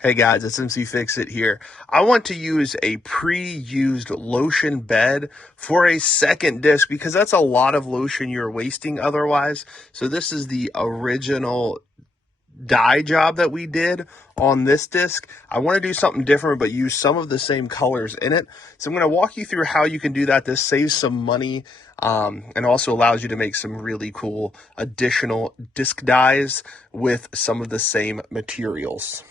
Hey guys, it's mcfixit here. I want to use a pre-used lotion bed for a second disc because that's a lot of lotion you're wasting otherwise. So this is the original dye job that we did on this disc. I want to do something different but use some of the same colors in it. So I'm going to walk you through how you can do that. This saves some money and also allows you to make some really cool additional disc dyes with some of the same materials.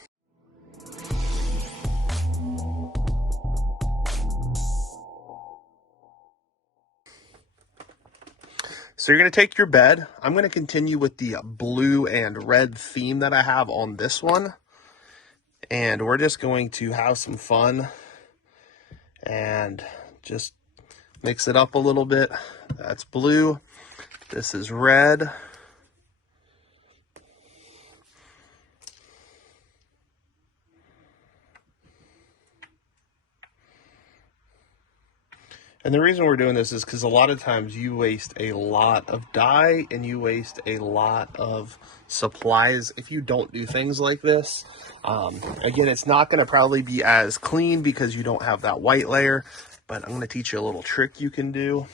So you're going to take your bed. I'm going to continue with the blue and red theme that I have on this one. And we're just going to have some fun and just mix it up a little bit. That's blue. This is red. And the reason we're doing this is because a lot of times you waste a lot of dye and you waste a lot of supplies if you don't do things like this. Again, it's not going to probably be as clean because you don't have that white layer, but I'm going to teach you a little trick you can do.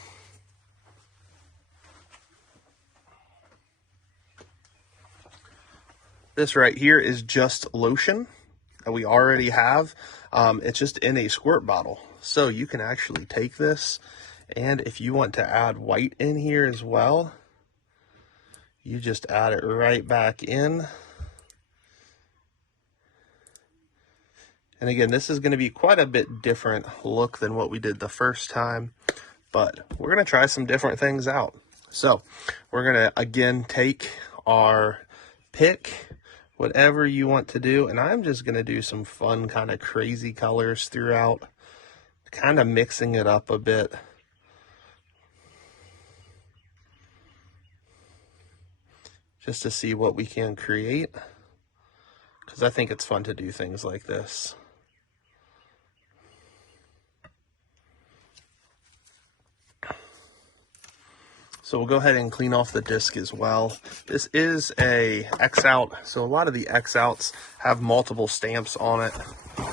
This right here is just lotion that we already have. It's just in a squirt bottle. So you can actually take this, and if you want to add white in here as well, you just add it right back in. And again, this is going to be quite a bit different look than what we did the first time, but we're going to try some different things out. So we're going to, again, take our pick, whatever you want to do, and I'm just going to do some fun kind of crazy colors throughout, kind of mixing it up a bit. Just to see what we can create, because I think it's fun to do things like this. So we'll go ahead and clean off the disc as well. This is a X-out, so a lot of the X-outs have multiple stamps on it,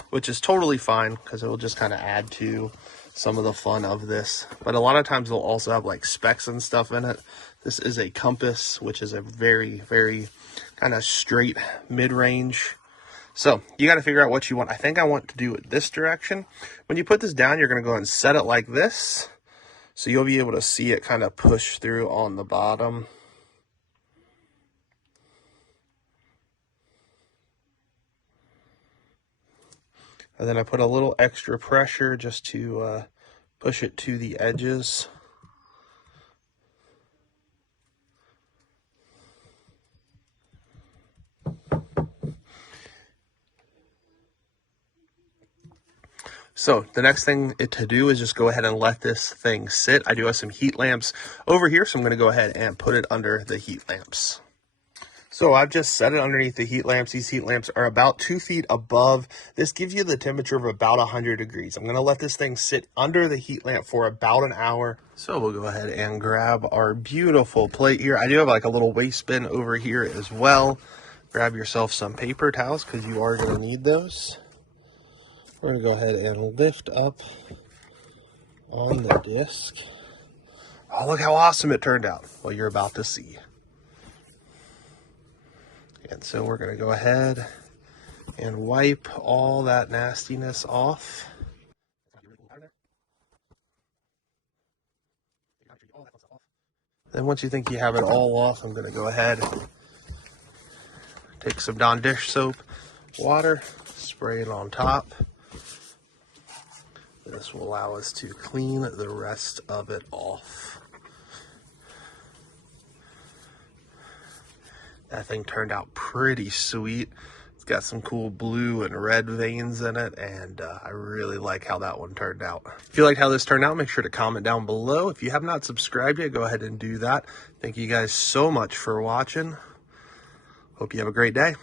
which is totally fine because it will just kind of add to some of the fun of this. But a lot of times they'll also have like specks and stuff in it. This is a compass, which is a very, very kind of straight mid-range. So you got to figure out what you want. I think I want to do it this direction. When you put this down, you're going to go and set it like this. So you'll be able to see it kind of push through on the bottom. And then I put a little extra pressure just to push it to the edges. So the next thing to do is just go ahead and let this thing sit. I do have some heat lamps over here, so I'm going to go ahead and put it under the heat lamps. So I've just set it underneath the heat lamps. These heat lamps are about 2 feet above. This gives you the temperature of about 100 degrees. I'm going to let this thing sit under the heat lamp for about an hour. So we'll go ahead and grab our beautiful plate here. I do have like a little waste bin over here as well. Grab yourself some paper towels because you are going to need those. We're going to go ahead and lift up on the disc. Oh, look how awesome it turned out. Well, you're about to see. And so we're going to go ahead and wipe all that nastiness off. Then once you think you have it all off, I'm going to go ahead, take some Dawn dish soap, water, spray it on top. This will allow us to clean the rest of it off. That thing turned out pretty sweet. It's got some cool blue and red veins in it, and I really like how that one turned out. If you liked how this turned out, make sure to comment down below. If you have not subscribed yet, go ahead and do that. Thank you guys so much for watching. Hope you have a great day.